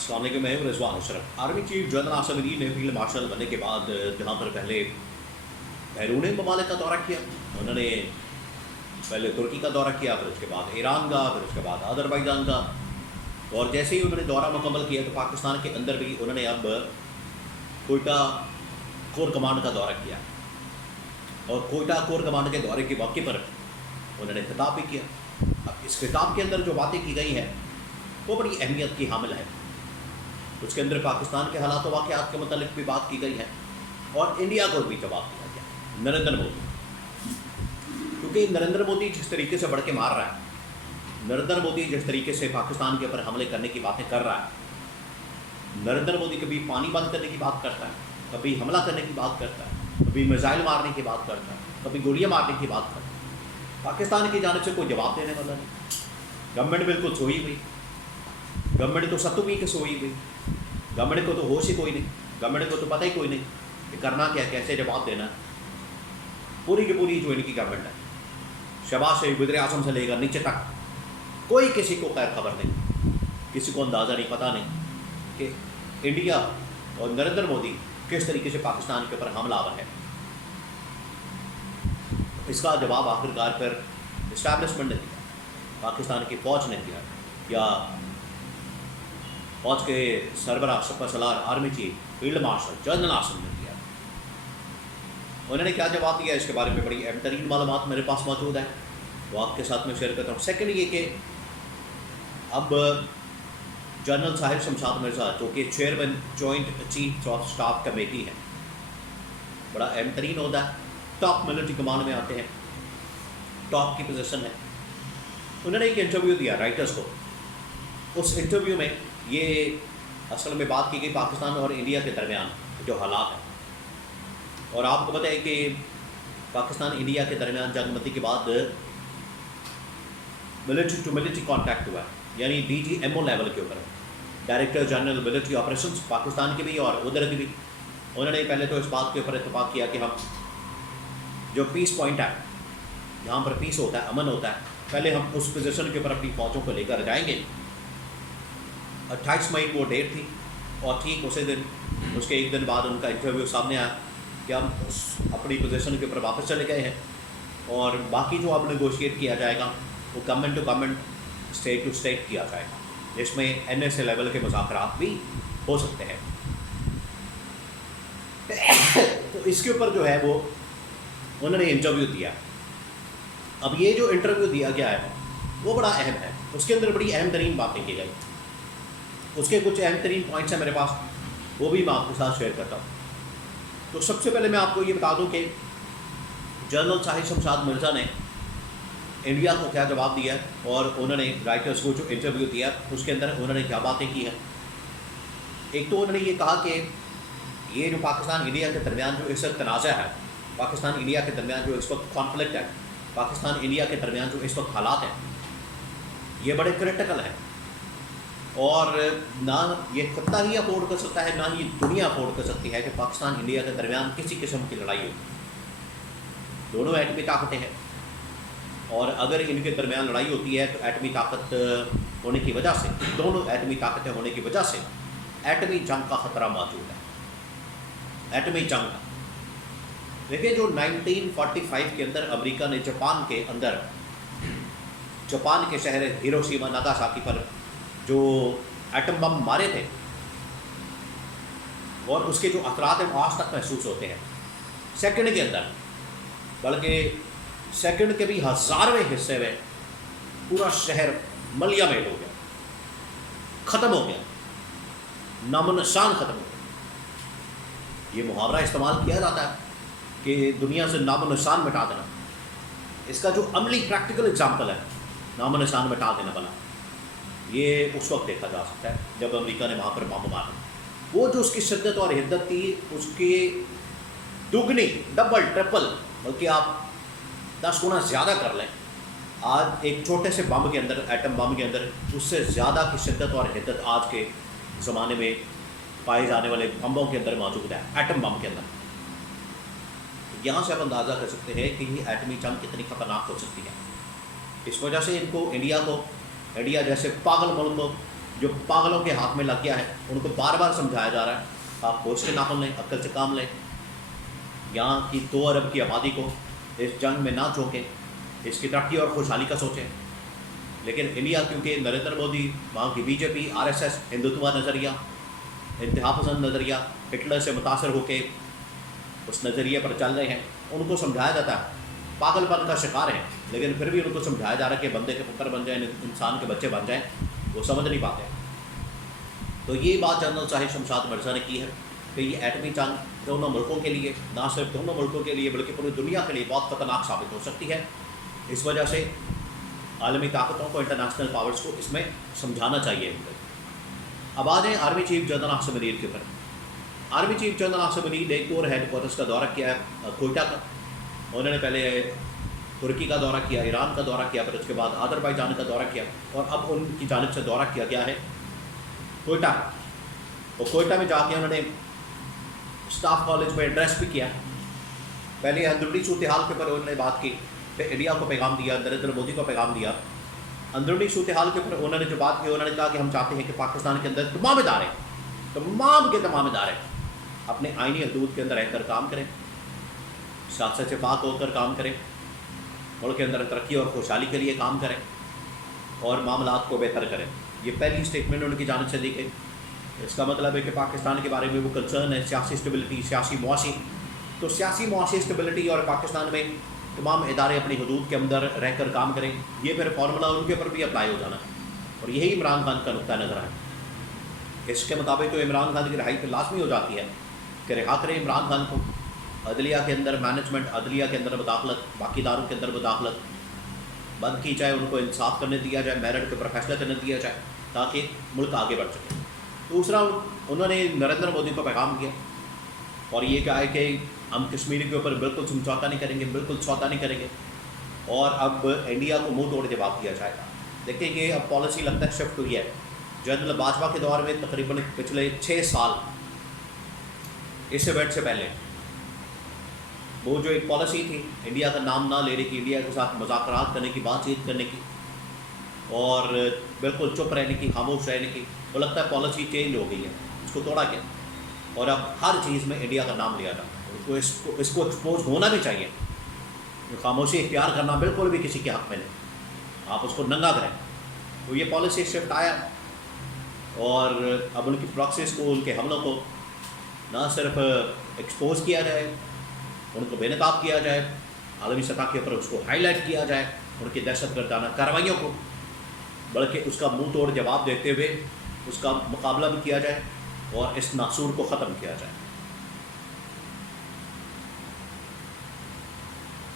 अस्सलाम वालेकुम, मैं हूं Rizwan Ashraf. Army chief general Asim field marshal बनने के बाद जहाँ पर पहले बैरून ममालिक का दौरा किया, उन्होंने पहले तुर्की का दौरा किया, फिर उसके बाद ईरान का, फिर उसके बाद अज़रबैजान का, और जैसे ही उन्होंने दौरा मुकम्मल किया तो पाकिस्तान के अंदर भी उन्होंने अब कोयटा कोर कमांड का दौरा किया, और कोयटा कोर कमांड के दौरे के मौके पर उन्होंने खिताब भी किया। अब इस खिताब के अंदर जो बातें की गई हैं वो बड़ी अहमियत की हामिल है। उसके अंदर पाकिस्तान के हालात व वाक़यात के मतलब भी बात की गई है, और इंडिया को भी जवाब दिया गया। नरेंद्र मोदी, क्योंकि नरेंद्र मोदी जिस तरीके से बढ़ के मार रहा है, नरेंद्र मोदी जिस तरीके से पाकिस्तान के ऊपर हमले करने की बातें कर रहा है, नरेंद्र मोदी कभी पानी बंद करने की बात करता है, कभी हमला करने की बात करता है, कभी मिसाइल मारने की बात करता है, कभी गोलियां मारने की बात करता है। पाकिस्तान की जानिब से कोई जवाब देने वाला नहीं। गवर्नमेंट बिल्कुल सोई हुई, गवर्नमेंट तो सतुमी के सोई हुई, गवर्नमेंट को तो होश ही कोई नहीं, गवर्नमेंट को तो पता ही कोई नहीं कि करना क्या, कैसे जवाब देना। पूरी की पूरी जो इनकी गवर्नमेंट है, शहबाज शरीफ वज़ीर आज़म से लेकर नीचे तक कोई किसी को खैर खबर नहीं, किसी को अंदाज़ा नहीं, पता नहीं कि इंडिया और नरेंद्र मोदी किस तरीके से पाकिस्तान के ऊपर हमलावर है। इसका जवाब आखिरकार फिर इस्टेब्लिशमेंट ने दिया, पाकिस्तान की फ़ौज ने दिया, या फ़ौज के सरबराह सपर सलार army chief field marshal general Asim ने दिया। उन्होंने क्या जवाब दिया, इसके बारे में बड़ी अहम तरीन मालूमात मेरे पास मौजूद है, वो आपके साथ में शेयर करता हूँ। सेकेंड ये कि अब जनरल साहिर शमशाद मिर्ज़ा, जो कि chairman joint chief of staff committee है, बड़ा अहम तरीन होता है, टॉप मिलिट्री कमांड में आते हैं, टॉप की पोजीशन है। उन्होंने एक इंटरव्यू दिया राइटर्स को। उस इंटरव्यू में ये असल में बात की गई पाकिस्तान और इंडिया के दरमियान जो हालात हैं, और आपको पता है कि पाकिस्तान इंडिया के दरमियान जंगबंदी के बाद मिलिट्री टू मिलिट्री कॉन्टैक्ट हुआ है, यानी DGMO लेवल के ऊपर, director general military operations, Pakistan के भी और उधर के भी। उन्होंने पहले तो इस बात के ऊपर इत्तेफाक किया कि हम जो पीस पॉइंट है, जहाँ पर पीस होता है, अमन होता है, पहले हम उस पोजीशन के ऊपर अपनी फ़ौजों को लेकर जाएंगे। 28 मई को डेट थी, और ठीक उसी दिन, उसके एक दिन बाद उनका इंटरव्यू सामने आया कि हम अपनी पोजीशन के ऊपर वापस चले गए हैं, और बाकी जो अब नेगोशिएट किया जाएगा वो government to government, state to state किया जाएगा, जिसमें NSA लेवल के मुज़ाकरात भी हो सकते हैं। तो इसके ऊपर जो है वो उन्होंने इंटरव्यू दिया। अब ये जो इंटरव्यू दिया गया है वो बड़ा अहम है, उसके अंदर बड़ी अहम तरीन बातें की गई, उसके कुछ अहम तरीन पॉइंट्स हैं मेरे पास, वो भी मैं आपके साथ शेयर करता हूँ। तो सबसे पहले मैं आपको ये बता दूँ कि जनरल साहिर शमशाद मिर्ज़ा ने इंडिया को क्या जवाब दिया, और उन्होंने राइटर्स को जो इंटरव्यू दिया उसके अंदर उन्होंने क्या बातें की हैं। एक तो उन्होंने ये कहा कि ये जो पाकिस्तान इंडिया के दरमियान जो इस वक्त तनाज़ा है, पाकिस्तान इंडिया के दरमियान जो इस वक्त कॉन्फ्लिक्ट है, पाकिस्तान इंडिया के दरमियान जो इस वक्त हालात हैं, ये बड़े क्रिटिकल हैं, और ना ये खत्ता ही अफोर्ड कर सकता है, ना ही दुनिया अफोर्ड कर सकती है कि पाकिस्तान इंडिया के दरमियान किसी किस्म की लड़ाई हो। दोनों एटमी ताकतें हैं, और अगर इनके दरमियान लड़ाई होती है तो एटमी ताकत होने की वजह से, दोनों एटमी ताकतें होने की वजह से एटमी जंग का ख़तरा मौजूद है। एटमी जंग देखिए, जो 1945 के अंदर अमेरिका ने जापान के अंदर, जापान के शहर हिरोशिमा नागासाकी पर जो एटम बम मारे थे, और उसके जो असरात हैं आज तक महसूस होते हैं। सेकंड के अंदर, बल्कि सेकंड के भी 1000वें हिस्से में पूरा शहर मलियामेट हो गया, ख़त्म हो गया, नामो निशान ख़त्म हो गया। ये मुहावरा इस्तेमाल किया जाता है कि दुनिया से नामो निशान मिटा देना। इसका जो अमली प्रैक्टिकल एग्जाम्पल है नामो निशान मिटा देने वाला, ये उस वक्त देखा जा सकता है जब अमेरिका ने वहाँ पर बम मारा। वो जो उसकी शिद्दत और हिद्दत थी, उसकी दुगनी, डबल, ट्रिपल, बल्कि आप 10 गुना ज़्यादा कर लें, आज एक छोटे से बम के अंदर, एटम बम के अंदर, उससे ज़्यादा की शिद्दत और हिद्दत आज के ज़माने में पाए जाने वाले बम्बों के अंदर मौजूद है, एटम बम के अंदर। यहाँ से आप अंदाज़ा कर सकते हैं कि ये एटमी जंग कितनी ख़तरनाक हो सकती है। इस वजह से इनको, इंडिया जैसे पागल मुल्क को جو پاگلوں کے ہاتھ میں لگ گیا ہے، ان کو بار بار سمجھایا جا رہا ہے آپ ہوش کے ناخن لیں، عقل سے کام لیں، یہاں کی 2 ارب کی آبادی کو اس جنگ میں نہ چونکیں، اس کی ترقی اور خوشحالی کا سوچیں۔ لیکن انڈیا کیونکہ نریندر مودی، وہاں کی بی جے پی، آر ایس ایس، ہندوتوا نظریہ، انتہا پسند نظریہ، ہٹلر سے متاثر ہو کے اس نظریے پر چل رہے ہیں، ان کو سمجھایا جاتا ہے، پاگل پن کا شکار ہیں، لیکن پھر بھی ان کو سمجھایا جا رہا ہے کہ بندے کے پتر بن جائیں، انسان کے بچے بن جائیں، وہ سمجھ نہیں پاتے۔ تو یہ بات جنرل صاحب شمشاد مرزا نے کی ہے کہ یہ ایٹمی جنگ دونوں ملکوں کے لیے، نہ صرف دونوں ملکوں کے لیے بلکہ پوری دنیا کے لیے بہت خطرناک ثابت ہو سکتی ہے۔ اس وجہ سے عالمی طاقتوں کو، انٹرنیشنل پاورز کو اس میں سمجھانا چاہیے۔ اب آ جائیں army chief general Asif Munir کے اوپر۔ Army chief general Asif Munir نے ایک اور ہیڈ کوارٹرز کا دورہ کیا ہے کوئٹہ کا۔ انہوں نے پہلے ترکی کا دورہ کیا، ایران کا دورہ کیا، پھر اس کے بعد آذربائیجان کا دورہ کیا، اور اب ان کی جانب سے دورہ کیا گیا ہے کوئٹہ کا۔ اور کوئٹہ میں جا کے انہوں نے اسٹاف کالج میں ایڈریس بھی کیا۔ پہلے اندرونی صورتحال کے اوپر انہوں نے بات کی، پھر انڈیا کو پیغام دیا، نریندر مودی کو پیغام دیا۔ اندرونی صورتحال کے اوپر انہوں نے جو بات کی، انہوں نے کہا کہ ہم چاہتے ہیں کہ پاکستان کے اندر تمام ادارے اپنے آئینی حدود کے اندر رہ کر کام کریں، سیاست سے پاک ہو کر کام کریں، ملک کے اندر ترقی اور خوشحالی کے لیے کام کریں اور معاملات کو بہتر کریں۔ یہ پہلی اسٹیٹمنٹ ان کی جانب سے دی گئی۔ اس کا مطلب ہے کہ پاکستان کے بارے میں وہ کنسرن ہے سیاسی اسٹیبلٹی، سیاسی معاشی، تو سیاسی معاشی اسٹیبلٹی اور پاکستان میں تمام ادارے اپنی حدود کے اندر رہ کر کام کریں، یہ پھر فارمولہ ان کے اوپر بھی اپلائی ہو جانا ہے، اور یہی عمران خان کا نقطہ نظر ہے۔ اس کے مطابق تو عمران خان کی رہائی تو لازمی ہو جاتی ہے کہ رہا کریں عمران خان کو، عدلیہ کے اندر مینجمنٹ، عدلیہ کے اندر مداخلت، باقی اداروں کے اندر مداخلت بند کی جائے، ان کو انصاف کرنے دیا جائے، میرٹ کے اوپر فیصلہ کرنے دیا جائے تاکہ ملک آگے بڑھ سکے۔ دوسرا، انہوں نے نریندر مودی کو پیغام کیا اور یہ کہا ہے کہ ہم کشمیر کے اوپر بالکل سمجھوتا نہیں کریں گے، بالکل سودا نہیں کریں گے، اور اب انڈیا کو منہ توڑ جواب دیا جائے گا۔ دیکھیں یہ اب پالیسی لگتا ہے شفٹ ہوئی ہے۔ جنرل باجوہ کے دور میں تقریباً پچھلے 6 سال اس ایونٹ سے پہلے وہ جو ایک پالیسی تھی انڈیا کا نام نہ لینے کی، انڈیا کے ساتھ مذاکرات کرنے کی، بات چیت کرنے کی اور بالکل چپ رہنے کی، خاموش رہنے کی، وہ لگتا ہے پالیسی چینج ہو گئی ہے، اس کو توڑا گیا اور اب ہر چیز میں انڈیا کا نام لیا جاتا ہے۔ اس کو ایکسپوز ہونا بھی چاہیے، خاموشی اختیار کرنا بالکل بھی کسی کے حق میں نہیں، آپ اس کو ننگا کریں۔ تو یہ پالیسی شفٹ آیا اور اب ان کی پراکسیز کو، ان کے حملوں کو نہ صرف ایکسپوز کیا جائے، ان کو بے نقاب کیا جائے، عالمی سطح کے اوپر اس کو ہائی لائٹ کیا جائے، ان کی دہشت گردانہ کارروائیوں کو، بلکہ اس کا منہ توڑ جواب دیتے ہوئے اس کا مقابلہ بھی کیا جائے اور اس ناصور کو ختم کیا جائے۔